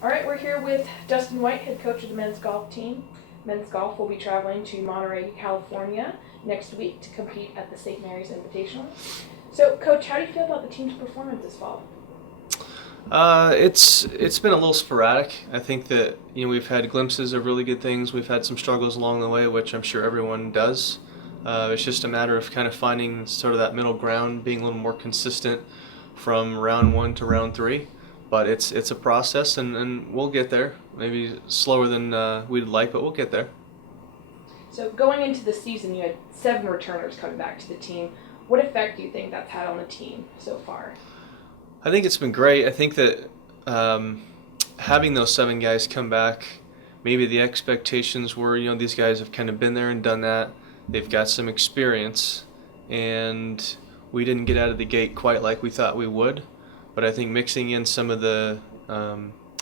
All right, we're here with Dustin White, head coach of the men's golf team. Men's golf will be traveling to Monterey, California next week to compete at the St. Mary's Invitational. So, Coach, how do you feel about the team's performance this fall? It's been a little sporadic. I think that we've had glimpses of really good things. We've had some struggles along the way, which I'm sure everyone does. It's just a matter of kind of finding sort of that middle ground, being a little more consistent from round one to round three. But it's a process, and we'll get there. Maybe slower than we'd like, but we'll get there. So, going into the season, you had 7 returners coming back to the team. What effect do you think that's had on the team so far? I think it's been great. I think that um, having those 7 guys come back, maybe the expectations were, these guys have kind of been there and done that. They've got some experience, and we didn't get out of the gate quite like we thought we would. But I think mixing in some of the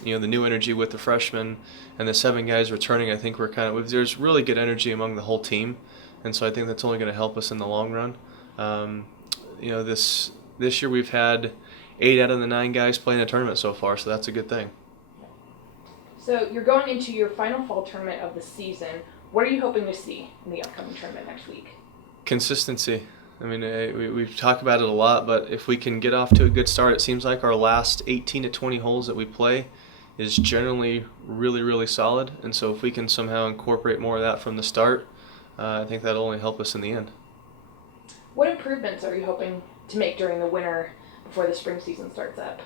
new energy with the freshmen and the 7 guys returning, I think there's really good energy among the whole team, and so I think that's only going to help us in the long run. Um, this year we've had 8 out of the 9 guys play in the tournament so far, so that's a good thing. So, you're going into your final fall tournament of the season. What are you hoping to see in the upcoming tournament next week? Consistency. I mean, we've talked about it a lot, but if we can get off to a good start, it seems like our last 18 to 20 holes that we play is generally really, really solid. And so if we can somehow incorporate more of that from the start, I think that'll only help us in the end. What improvements are you hoping to make during the winter before the spring season starts up?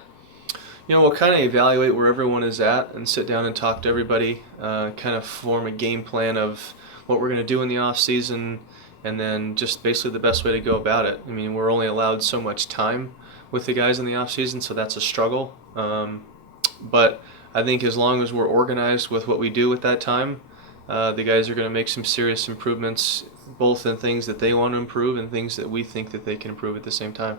We'll kind of evaluate where everyone is at and sit down and talk to everybody, kind of form a game plan of what we're going to do in the off season, and then just basically the best way to go about it. I mean, we're only allowed so much time with the guys in the off season, so that's a struggle. But I think as long as we're organized with what we do with that time, the guys are going to make some serious improvements, both in things that they want to improve and things that we think that they can improve at the same time.